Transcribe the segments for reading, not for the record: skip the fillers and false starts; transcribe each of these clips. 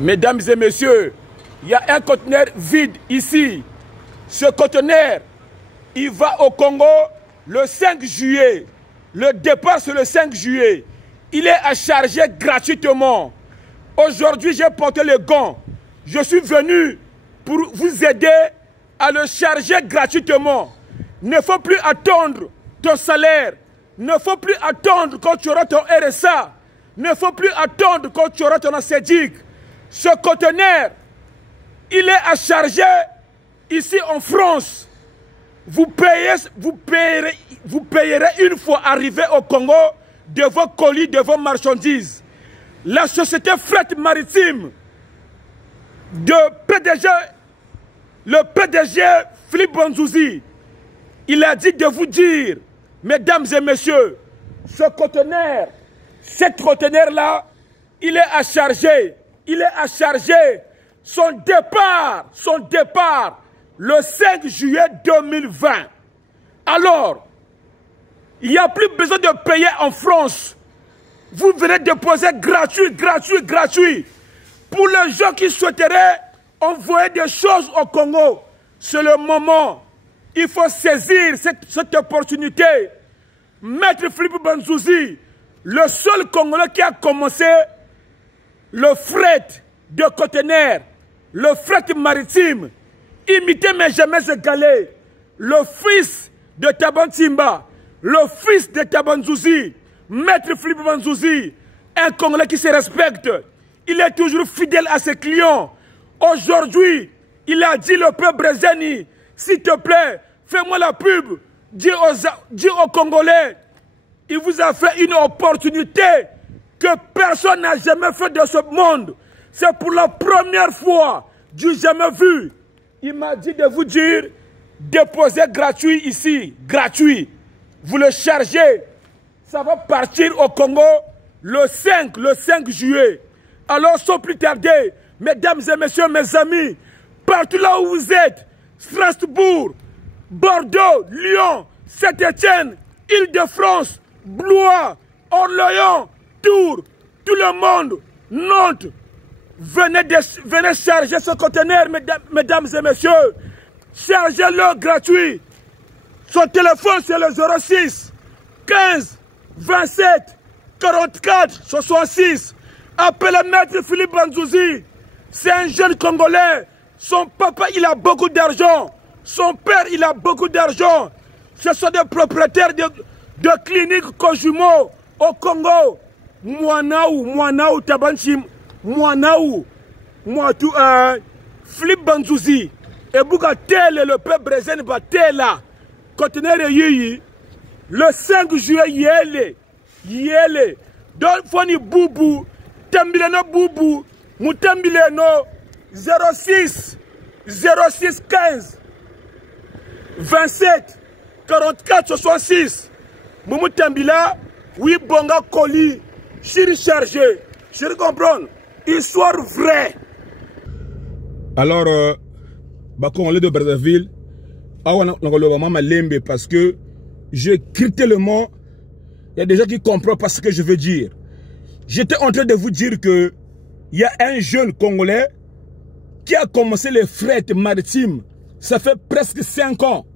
Mesdames et messieurs, il y a un conteneur vide ici. Ce conteneur, il va au Congo le 5 juillet. Le départ, c'est le 5 juillet. Il est à charger gratuitement. Aujourd'hui, j'ai porté le gant. Je suis venu pour vous aider à le charger gratuitement. Il ne faut plus attendre ton salaire. Il ne faut plus attendre quand tu auras ton RSA. Il ne faut plus attendre quand tu auras ton ACEDIC. Ce conteneur, il est à charger ici en France. Vous payerez une fois arrivé au Congo de vos colis, de vos marchandises. La société Fret Maritime de PDG, le PDG Philippe Banzouzi, il a dit de vous dire, mesdames et messieurs, ce conteneur, cet conteneur-là, il est à charger. Il est à charger. Son départ, le 5 juillet 2020. Alors, il n'y a plus besoin de payer en France. Vous venez déposer gratuit. Pour les gens qui souhaiteraient envoyer des choses au Congo, c'est le moment. Il faut saisir cette opportunité. Maître Philippe Banzouzi, le seul Congolais qui a commencé le fret de conteneurs, le fret maritime, imité mais jamais égalé. Le fils de Tabantimba, le fils de Tabanzouzi, Maître Philippe Banzouzi, un Congolais qui se respecte. Il est toujours fidèle à ses clients. Aujourd'hui, il a dit le peuple Brezeni, s'il te plaît, fais-moi la pub. Dis aux Congolais, il vous a fait une opportunité que personne n'a jamais fait de ce monde. C'est pour la première fois, du jamais vu. Il m'a dit de vous dire, déposez gratuit ici, gratuit. Vous le chargez, ça va partir au Congo le 5 juillet. Alors sans plus tarder, mesdames et messieurs, mes amis, partout là où vous êtes, Strasbourg, Bordeaux, Lyon, Saint-Étienne, Île-de-France, Blois, Orléans, Tours, tout le monde, Nantes, venez charger ce conteneur, mesdames et messieurs. Chargez-le gratuit. Son téléphone, c'est le 06 15 27 44 66. Appelez Maître Philippe Banzouzi. C'est un jeune Congolais. Son papa, il a beaucoup d'argent. Son père, il a beaucoup d'argent. Ce sont des propriétaires de cliniques Kojumo au Congo. Mouanaou, Tabanchim, Mouanaou, Philippe Banzouzi. Et Bougatel, le peuple brésilien, Batela, conteneur Yiyi, le 5 juillet, Yele. Donc, Foni Boubou, Tambileno Boubou, Moutambileno, 06 15 27 44 66. Moumou Tambila, oui, Bonga Koli, Chiri chargé. Je comprends. Histoire vraie. Alors, Congolais de Brazzaville, parce que je crie tellement, il y a des gens qui comprennent pas ce que je veux dire. J'étais en train de vous dire que il y a un jeune Congolais qui a commencé les fret maritimes. Ça fait presque 5 ans.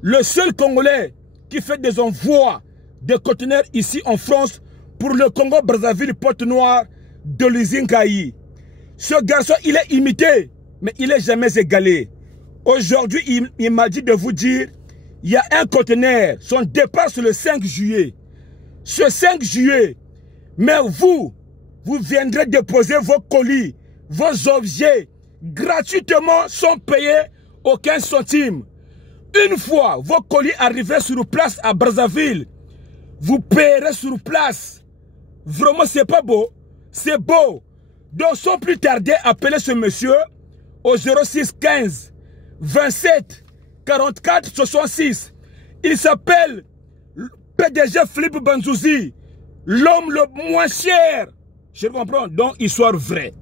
Le seul Congolais qui fait des envois de conteneurs ici en France pour le Congo Brazzaville Pointe-Noire de l'usine Kayi. Ce garçon, il est imité, mais il n'est jamais égalé. Aujourd'hui, il m'a dit de vous dire, il y a un conteneur, son départ c'est le 5 juillet. Ce 5 juillet, mais vous viendrez déposer vos colis, vos objets, gratuitement, sans payer aucun centime. Une fois vos colis arrivés sur place à Brazzaville, vous payerez sur place. Vraiment, c'est pas beau. C'est beau. Donc, sans plus tarder, appelez ce monsieur au 06 15 27 44 66. Il s'appelle PDG Philippe Banzouzi, l'homme le moins cher. Je comprends. Donc, histoire vraie.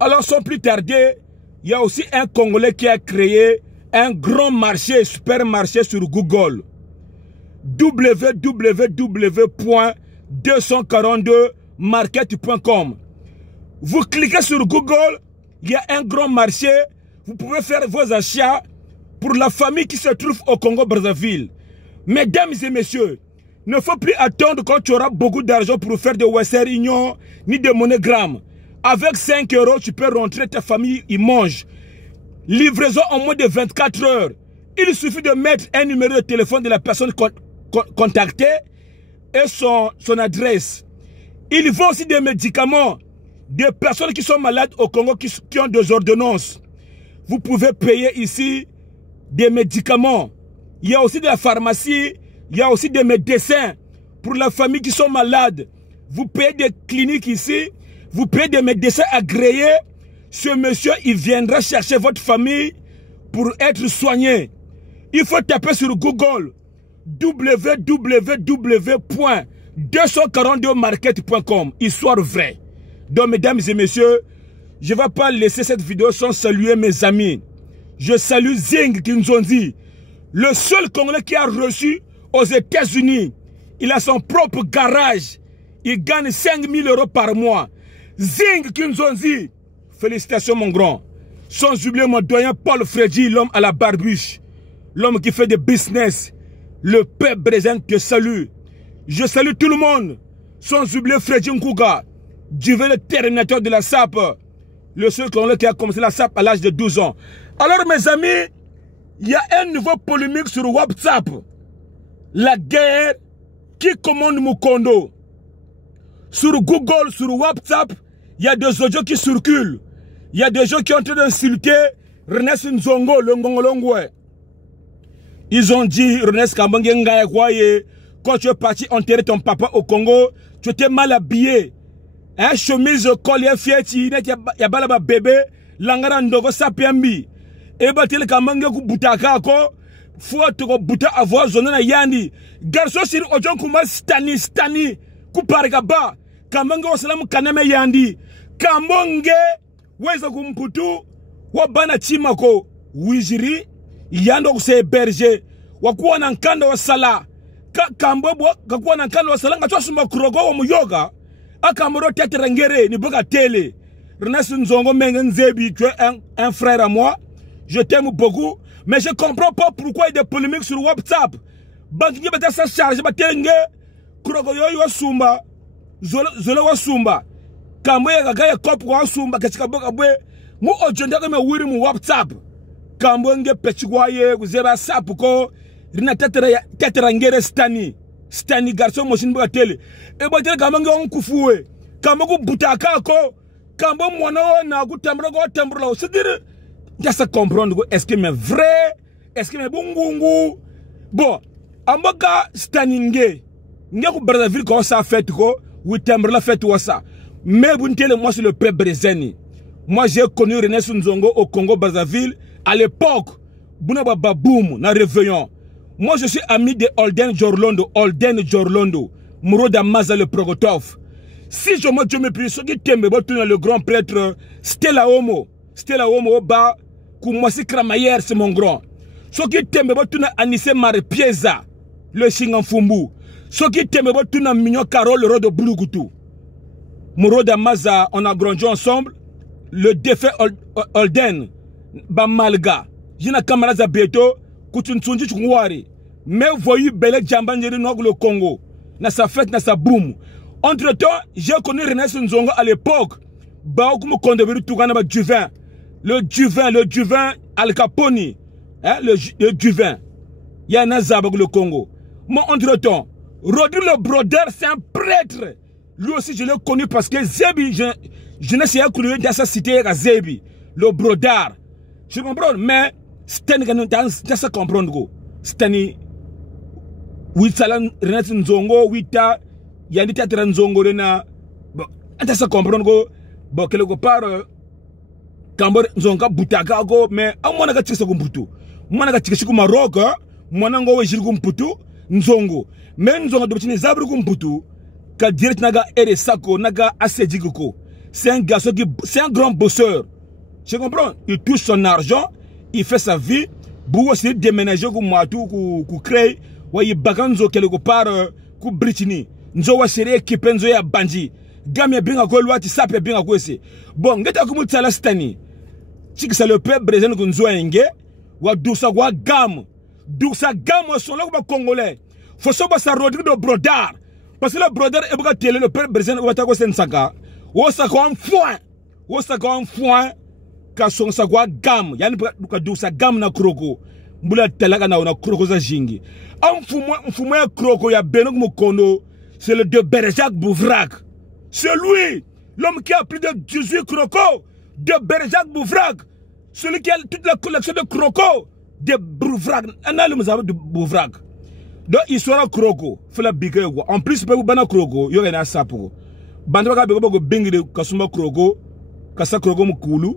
Alors, sans plus tarder, il y a aussi un Congolais qui a créé un grand marché, supermarché sur Google. www.242market.com. Vous cliquez sur Google, il y a un grand marché. Vous pouvez faire vos achats pour la famille qui se trouve au Congo-Brazzaville. Mesdames et messieurs, il ne faut plus attendre quand tu auras beaucoup d'argent pour faire de Western Union ni de MoneyGram. Avec 5 €, tu peux rentrer, ta famille, ils mangent. Livraison en moins de 24 heures. Il suffit de mettre un numéro de téléphone de la personne contactée et son adresse. Ils vont aussi des médicaments. Des personnes qui sont malades au Congo, qui ont des ordonnances. Vous pouvez payer ici des médicaments. Il y a aussi de la pharmacie. Il y a aussi des médecins pour la famille qui sont malades. Vous payez des cliniques ici. Vous payez des médecins agréés. Ce monsieur, il viendra chercher votre famille pour être soigné. Il faut taper sur Google www.242market.com. Histoire vraie. Donc, mesdames et messieurs, je ne vais pas laisser cette vidéo sans saluer mes amis. Je salue Zing Kinzonzi, le seul Congolais qui a reçu aux États-Unis. Il a son propre garage. Il gagne 5 000 € par mois. Zing Kinzonzi, félicitations mon grand. Sans oublier mon doyen Paul Freddy, l'homme à la barbuche. L'homme qui fait des business. Le peuple brésilien te salue. Je salue tout le monde. Sans oublier Freddy Nkouga, le terminateur de la SAP. Le seul Congolais qui a commencé la SAP à l'âge de 12 ans. Alors mes amis, il y a un nouveau polémique sur WhatsApp. La guerre qui commande Mukondo. Sur Google, sur WhatsApp, il y a des audios qui circulent. Il y a des gens qui ont en train d'insulter René Nzongo, le Ngongolongwe. Ils ont dit, René Kambangengayakwaye, quand tu es parti enterrer ton papa au Congo, tu étais mal habillé. Hein, chemise, collier, fieti, ya balaba bébé, langara ndogo sapiambi. Et batil Kambange ku butaka ko, faut to buta avoir zone na yandi. Garçon sur ojon kuma stani, ku pargaba. Kambange wasalamu kaname yandi. Kambonge, weza kumputu, wabana chimako, wijiri, yando se berger, wakuwa na nkanda wa sala. Kambebo, kakuwa na nkanda wa sala, nga suma kurogo wa muyoga. Akamoro Tetrengere, ni boka télé. René Nzongo Mengenzebi, tu es un frère à moi. Je t'aime beaucoup. Mais je ne comprends pas pourquoi il y a des polémiques sur WhatsApp. Banki bata sa charge, batenge. Kurogoyo wa sumba. Zolo wa sumba. Kamwe gagaya kop wa sumba. Kachika boka bwe. Mu ojonda kame wiri mu WhatsApp. Kamwe nge pechigwaye. Kuzeba sapu ko. Rina Tetrengere stani. Stani garçon machine boka télé. Et bah kamange on kufue kamago butaka ko kambo mwana na gutambra go tambra c'est dire ça comprendre est-ce que mais vrai est-ce que mais bungungu bon amboka staninge ngeko Brazzaville ko ça fait ko oui tambra la fête ou ça mais buntele moi c'est le peuple brésilien. Moi j'ai connu René Nzongo au Congo Brazzaville à l'époque buna baboum na réveillon. Moi je suis ami de Holden Jorlondo Muroda Maza le Progotov. Si je me prie, ce qui t'aime, le grand prêtre Stella Homo Oba, Koumwasi Kramayer, c'est mon grand. Ce qui t'aime, Anissé Marepieza, le Shinganfumbu. Ce qui t'aime, Mignon Carole, le roi de Bulugutu. Muroda Maza, on a grandi ensemble. Le défait Holden, Bamalga. Jina Kamaraza Beto, Koutunsunji Chungwari. Mais voyez, Bele Djambanjeri Nog le Congo. Na sa fête, na sa boum. Entre temps, j'ai connu René Nzongo à l'époque. Baokumu Kondeberu Tougana Duvin. Le Duvin Al Capone. Hein, le Duvin. Yana Zabag le Congo. Moi, entre temps, Rodri le Brodeur, c'est un prêtre. Lui aussi, je l'ai connu parce que Zebi, je n'ai pas connu dans sa cité à Zebi. Le Brodeur. Je comprends, mais Stani, tu sais comprendre. Stani. Oui, salam René Nzongo, wita yandi tatra Nzongo rena bon anta sa comprendre go bon quelque part Kambo Nzonga butaka go mais amona ka tsikisa ko mputu mona ka tsikisa ko Maroc mona ngo we jirgo mputu Nzongo mais Nzongo do tini zabru ko mputu ka direct naga ere sako naga asedjiko c'est un garçon qui c'est un grand bosseur je comprends il touche son argent il fait sa vie pour aussi déménager ko Matu ku créer wa yi baganzo quelque part ku Britini nzo wa sere équipe nzo ya banji Gamia binga ko loi ti sape binga ko ese. Bon, ngeta ko mutala stani. Chiki sa le peuple brésilien ko nzo enge, wa dousa wa gam. Dousa gam wa son là ko congolais. Faut so ba sa Rodrigue de Brodard. Parce que le Brodard e buka télé le peuple brésilien wa ta ko sensaka. Wo sa ko en foin. Wo sa ko en foin ka son sa wa gam. Yani buka dousa gam na kroko. Mbula telaka na kroko za jingi. Mfumo ya kroko ya Benok Mukondo, c'est le de Berjak Bouvrak. C'est lui, l'homme qui a plus de 18 crocos de Berjak Bouvrak. Celui qui a toute la collection de crocos de Bouvrak. Un homme de Bouvrak. Donc, il sera croco. Faut la bigue. En plus, il peut vous banner croco. Il y a un sapo. Bandra ka bego bingi de kasuma croco. Kasa croco mukulu.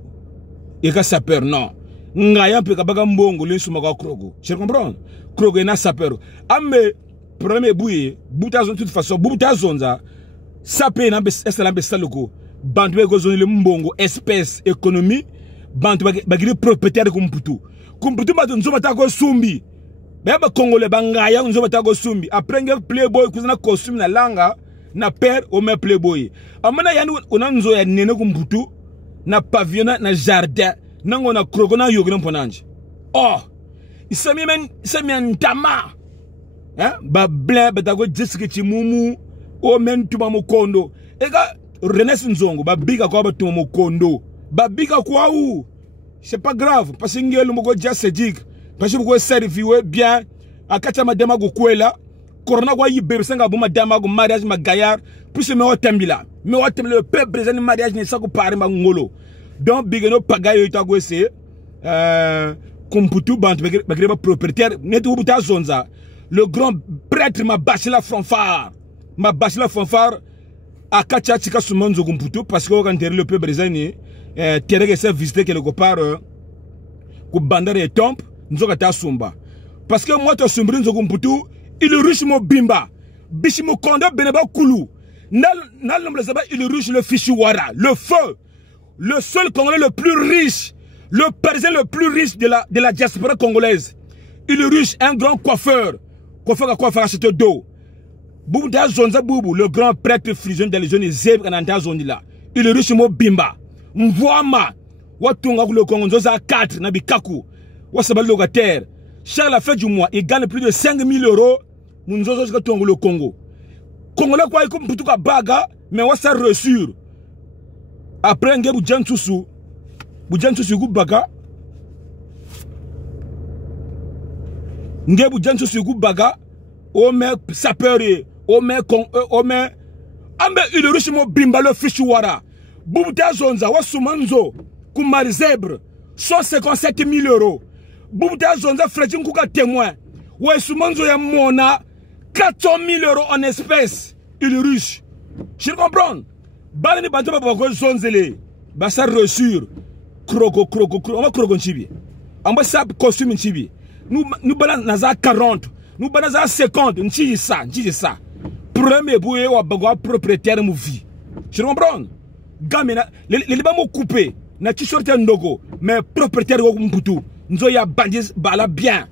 Et ka saper, non. Ngaya pe ka baga mbongo l'insuma ka croco. Je comprends? Croco na saper. Ame, premier bouye. Boutazon, de toute façon, boutazonza. Sapé na be saluko. Bantu go zone le mbongo espèce économie. Bantu bagiri propriétaire kumputu. Kumputu ba nzo bata ko sumbi. Ba congolais bangaya nzo bata ko sumbi. Après nge playboy kuzana costume na langa na père au même playboy. Amana yani ona nzo ya nene kumputu na pavillon na jardin nango na kroko na yogo na ponanje. Oh, isami ntama. Hein? Ba blanc bata ko jiske chimumu. O men tuma mukondo ega Renes Nzongo babika kwa batuma mukondo babika kwa ou c'est pas grave parce que ngelo moko dia sedik parce que vous servir bien akata madama go kwela corona kwa yibe senga bu madama go mariage magayar puis me otambila le peuple brésilien mariage ne sa ko pare ngolo donc bigeno pagayo itago ese kumputu bant bagre propriétaire netu buta zonza le grand prêtre Mabachela Fanfare ma bachela fanfare à Kacha Chika Sumanzo Gumputu parce que quand le peuple brésilien terre s'est visité quelque part ku bandare et tombe nous avons sumba parce que moi to sumbrin zo Gumputu il riche mo bimba bishimo kondo beneba kulu nal le zaba il riche le fichiwara le feu le seul congolais le plus riche le parisien le plus riche de la diaspora congolaise il riche un grand coiffeur à cette dos. Boubou Zonza Boubou, le grand prêtre frisian de la zone zèbre en zone là. Il est riche mo bimba. Mvoama. Watunga le Congo Zoza 4 na bikaku. Wasaba locataire. Chaque la fin du mois, il gagne plus de 5 000 €. Munzozo Tongo le Congo. Congolais quoi il comme putuka baga, mais wasa reçure. Après nge Bujantusu. Bujantusu gu baga. Nge Bujantusu gu baga. Ome sapeur. Ome ambe il riche mo bimba le fichiwara. Boubouta zonza wa sumanzo kumari zèbre 157 000 €. Boubouta zonza frejin kuka témoin. Wa sumanzo ya mona 400 000 € en espèces. Il est riche. Je comprends. Balani banto ba ko zonzele. Ba sa reçure. Kroko. On va kroko nchibi. Amba sa costume nchibi. Nous balans naza 40. Nous balans naza 50 nchi ça. Premier boué ou bagwa propriétaire mou vie. Je comprends. Gamena les liba mo coupé na ti sorte ndogo mais propriétaire ko mputu nzo ya bandis bala bien.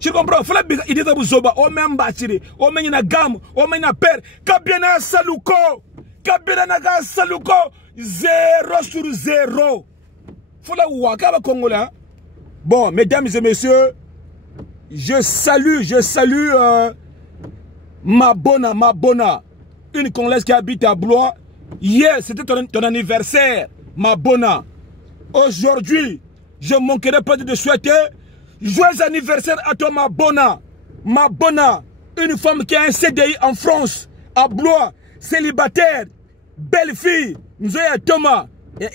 Je comprends. Fala biga ideta buzoba o même batiri o menyina gam o menyina père kabena saluko 0 sur 0. Fala waka congolais. Bon, mesdames et messieurs, je salue Mabona, une Congolaise qui habite à Blois. Hier, c'était ton anniversaire, Mabona. Aujourd'hui, je ne manquerai pas de te souhaiter joyeux anniversaire à toi, Mabona. Mabona, une femme qui a un CDI en France, à Blois, célibataire, belle fille. Nzoya Thomas,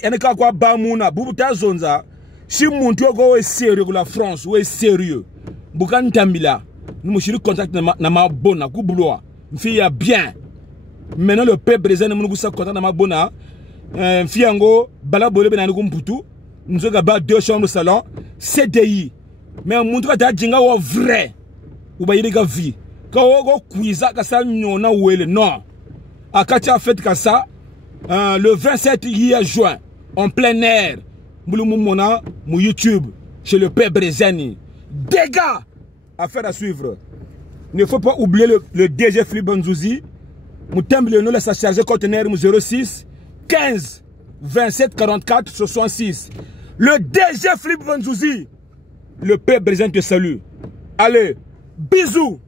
yaneka kwa Bamouna, Boubouta Zonza. Si mon tour est sérieux pour la France, ou est sérieux. Boukan Tamila, nous me contact na Mabona, Blois. Fille bien. Maintenant le peuple brésilien nous contact na Mabona. Fiango, Balabole Benanugum Poutou. Nous avons 2 chambres de salon. CDI. Mais on montre que tu as vrai. Ou bien il y a vie. Quand on a cuisa, non. À Katia fait que ça, le 27 juin, en plein air, Mouloumona, mon YouTube, chez le père Brézani. Dégâts! Affaire à suivre. Il ne faut pas oublier le DG Philippe Banzouzi. Moutembe Léonel laisse charger conteneur 06 15 27 44 66. Le DG Philippe Vanzouzi, le peuple brésilien te salue. Allez, bisous.